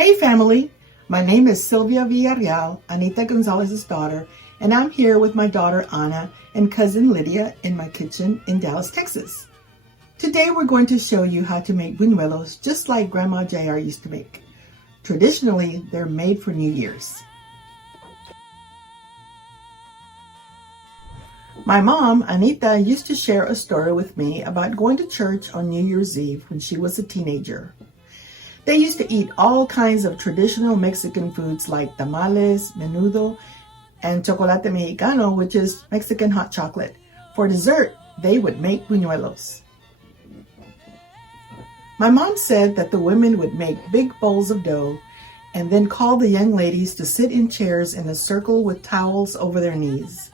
Hey family, my name is Sylvia Villarreal, Anita Gonzalez's daughter, and I'm here with my daughter Ana and cousin Lydia in my kitchen in Dallas, Texas. Today we're going to show you how to make buñuelos just like Grandma JR used to make. Traditionally, they're made for New Year's. My mom, Anita, used to share a story with me about going to church on New Year's Eve when she was a teenager. They used to eat all kinds of traditional Mexican foods like tamales, menudo, and chocolate mexicano, which is Mexican hot chocolate. For dessert, they would make buñuelos. My mom said that the women would make big bowls of dough and then call the young ladies to sit in chairs in a circle with towels over their knees.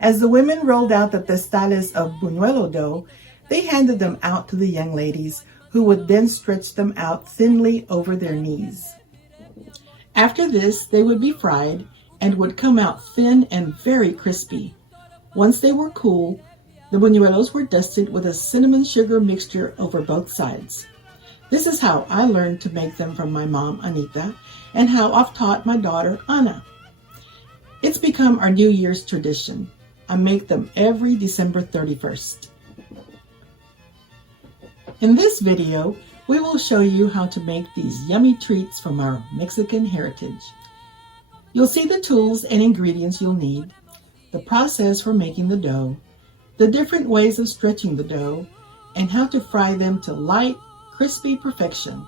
As the women rolled out the testales of buñuelo dough, they handed them out to the young ladies, who would then stretch them out thinly over their knees. After this, they would be fried and would come out thin and very crispy. Once they were cool, the buñuelos were dusted with a cinnamon sugar mixture over both sides. This is how I learned to make them from my mom, Anita, and how I've taught my daughter, Ana. It's become our New Year's tradition. I make them every December 31st. In this video, we will show you how to make these yummy treats from our Mexican heritage. You'll see the tools and ingredients you'll need, the process for making the dough, the different ways of stretching the dough, and how to fry them to light, crispy perfection.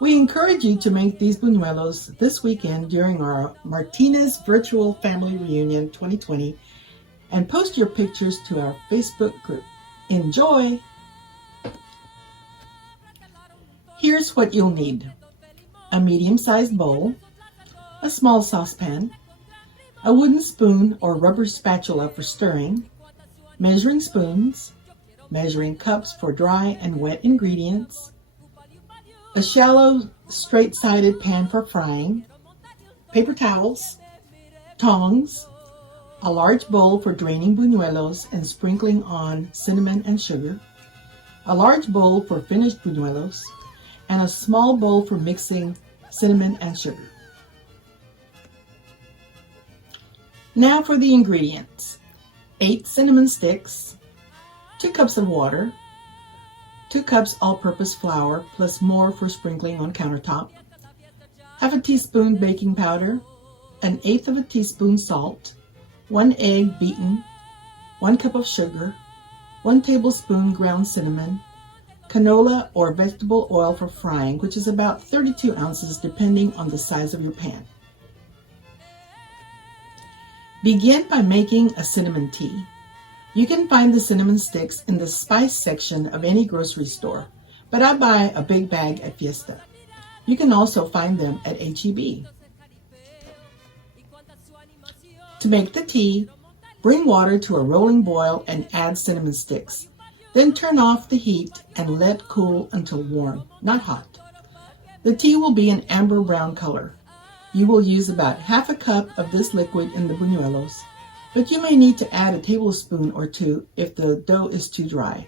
We encourage you to make these buñuelos this weekend during our Martinez Virtual Family Reunion 2020 and post your pictures to our Facebook group. Enjoy! Here's what you'll need: a medium-sized bowl, a small saucepan, a wooden spoon or rubber spatula for stirring, measuring spoons, measuring cups for dry and wet ingredients, a shallow, straight-sided pan for frying, paper towels, tongs, a large bowl for draining buñuelos and sprinkling on cinnamon and sugar, a large bowl for finished buñuelos, and a small bowl for mixing cinnamon and sugar. Now for the ingredients: 8 cinnamon sticks, 2 cups of water, 2 cups all-purpose flour plus more for sprinkling on countertop, half a teaspoon baking powder, 1/8 of a teaspoon salt, 1 egg beaten, 1 cup of sugar, 1 tablespoon ground cinnamon, canola or vegetable oil for frying, which is about 32 ounces depending on the size of your pan. Begin by making a cinnamon tea. You can find the cinnamon sticks in the spice section of any grocery store, but I buy a big bag at Fiesta. You can also find them at H-E-B. To make the tea, bring water to a rolling boil and add cinnamon sticks. Then turn off the heat and let cool until warm, not hot. The tea will be an amber brown color. You will use about half a cup of this liquid in the buñuelos, but you may need to add a tablespoon or 2 if the dough is too dry.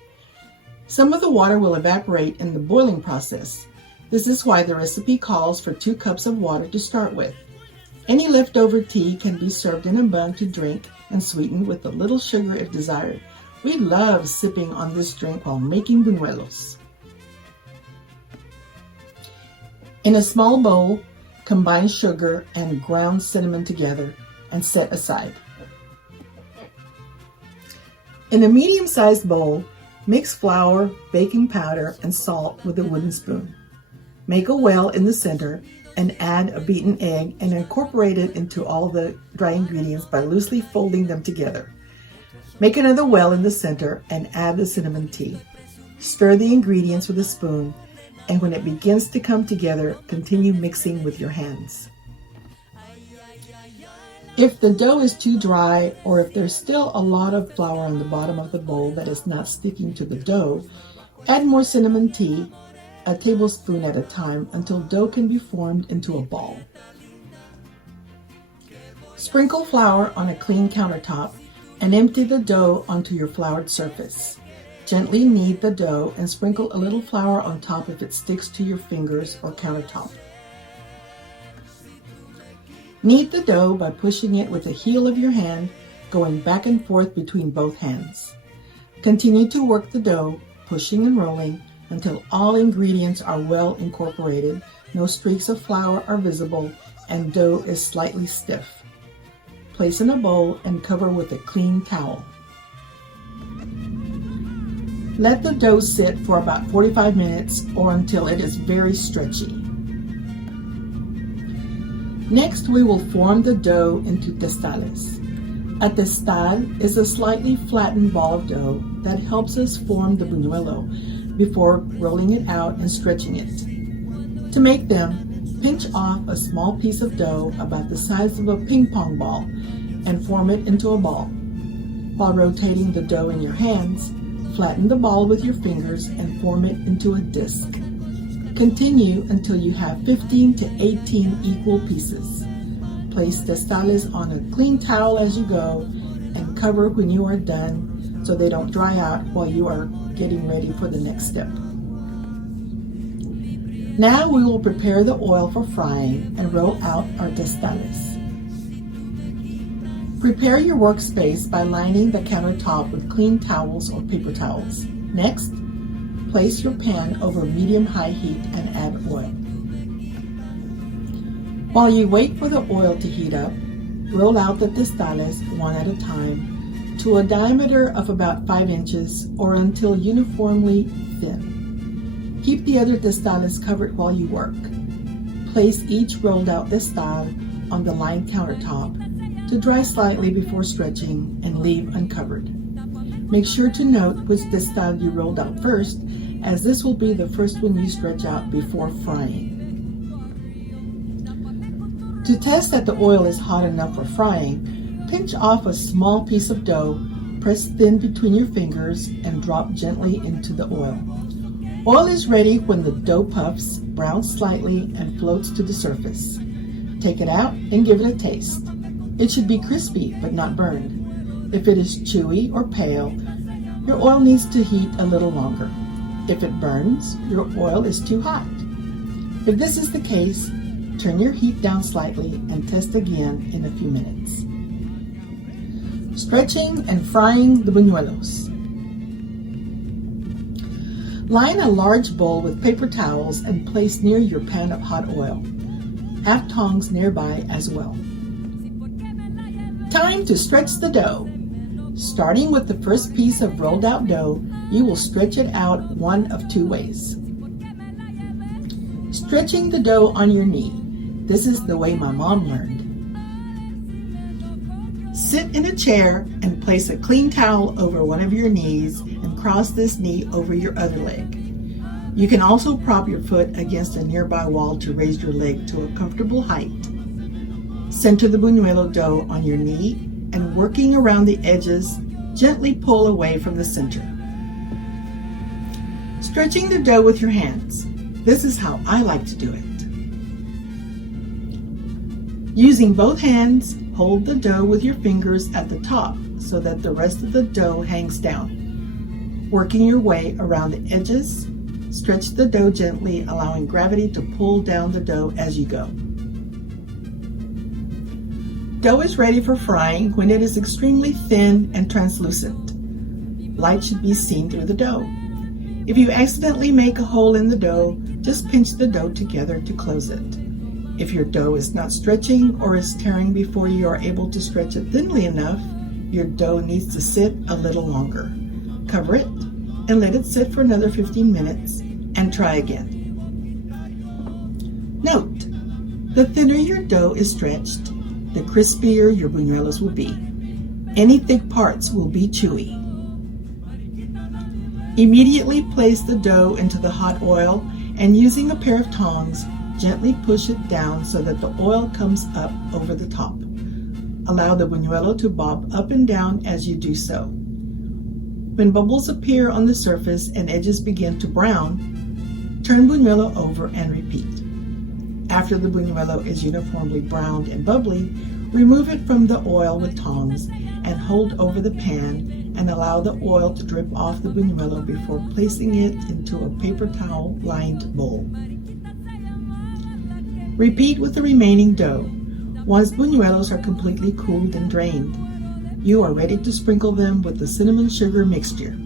Some of the water will evaporate in the boiling process. This is why the recipe calls for 2 cups of water to start with. Any leftover tea can be served in a mug to drink and sweeten with a little sugar if desired. We love sipping on this drink while making buñuelos. In a small bowl, combine sugar and ground cinnamon together and set aside. In a medium-sized bowl, mix flour, baking powder, and salt with a wooden spoon. Make a well in the center and add a beaten egg and incorporate it into all the dry ingredients by loosely folding them together. Make another well in the center and add the cinnamon tea. Stir the ingredients with a spoon, and when it begins to come together, continue mixing with your hands. If the dough is too dry, or if there's still a lot of flour on the bottom of the bowl that is not sticking to the dough, add more cinnamon tea, a tablespoon at a time, until dough can be formed into a ball. Sprinkle flour on a clean countertop and empty the dough onto your floured surface. Gently knead the dough and sprinkle a little flour on top if it sticks to your fingers or countertop. Knead the dough by pushing it with the heel of your hand, going back and forth between both hands. Continue to work the dough, pushing and rolling, until all ingredients are well incorporated, no streaks of flour are visible, and dough is slightly stiff. Place in a bowl and cover with a clean towel. Let the dough sit for about 45 minutes or until it is very stretchy. Next, we will form the dough into testales. A testal is a slightly flattened ball of dough that helps us form the buñuelo before rolling it out and stretching it. To make them, pinch off a small piece of dough about the size of a ping pong ball and form it into a ball. While rotating the dough in your hands, flatten the ball with your fingers and form it into a disc. Continue until you have 15 to 18 equal pieces. Place testales on a clean towel as you go and cover when you are done so they don't dry out while you are getting ready for the next step. Now we will prepare the oil for frying and roll out our testales. Prepare your workspace by lining the countertop with clean towels or paper towels. Next, place your pan over medium-high heat and add oil. While you wait for the oil to heat up, roll out the testales one at a time to a diameter of about 5 inches or until uniformly thin. Keep the other testales covered while you work. Place each rolled out testale on the lined countertop to dry slightly before stretching and leave uncovered. Make sure to note which testale you rolled out first, as this will be the first one you stretch out before frying. To test that the oil is hot enough for frying, pinch off a small piece of dough, press thin between your fingers, and drop gently into the oil. Oil is ready when the dough puffs, browns slightly, and floats to the surface. Take it out and give it a taste. It should be crispy but not burned. If it is chewy or pale, your oil needs to heat a little longer. If it burns, your oil is too hot. If this is the case, turn your heat down slightly and test again in a few minutes. Stretching and frying the buñuelos. Line a large bowl with paper towels and place near your pan of hot oil. Have tongs nearby as well. Time to stretch the dough. Starting with the first piece of rolled out dough, you will stretch it out one of two ways. Stretching the dough on your knee. This is the way my mom learned. Sit in a chair and place a clean towel over one of your knees and cross this knee over your other leg. You can also prop your foot against a nearby wall to raise your leg to a comfortable height. Center the buñuelo dough on your knee and working around the edges, gently pull away from the center. Stretching the dough with your hands. This is how I like to do it. Using both hands, hold the dough with your fingers at the top so that the rest of the dough hangs down. Working your way around the edges, stretch the dough gently, allowing gravity to pull down the dough as you go. Dough is ready for frying when it is extremely thin and translucent. Light should be seen through the dough. If you accidentally make a hole in the dough, just pinch the dough together to close it. If your dough is not stretching or is tearing before you are able to stretch it thinly enough, your dough needs to sit a little longer. Cover it and let it sit for another 15 minutes and try again. Note, the thinner your dough is stretched, the crispier your buñuelos will be. Any thick parts will be chewy. Immediately place the dough into the hot oil and using a pair of tongs, gently push it down so that the oil comes up over the top. Allow the buñuelo to bob up and down as you do so. When bubbles appear on the surface and edges begin to brown, turn buñuelo over and repeat. After the buñuelo is uniformly browned and bubbly, remove it from the oil with tongs and hold over the pan and allow the oil to drip off the buñuelo before placing it into a paper towel lined bowl. Repeat with the remaining dough. Once buñuelos are completely cooled and drained, you are ready to sprinkle them with the cinnamon sugar mixture.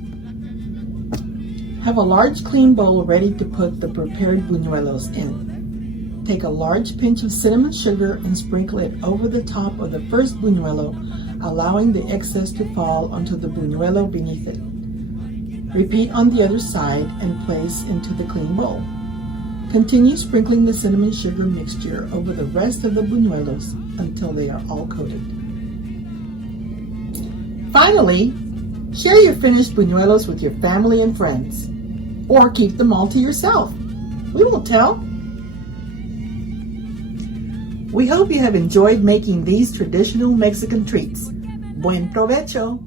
Have a large clean bowl ready to put the prepared buñuelos in. Take a large pinch of cinnamon sugar and sprinkle it over the top of the first buñuelo, allowing the excess to fall onto the buñuelo beneath it. Repeat on the other side and place into the clean bowl. Continue sprinkling the cinnamon sugar mixture over the rest of the buñuelos until they are all coated. Finally, share your finished buñuelos with your family and friends, or keep them all to yourself. We won't tell. We hope you have enjoyed making these traditional Mexican treats. Buen provecho!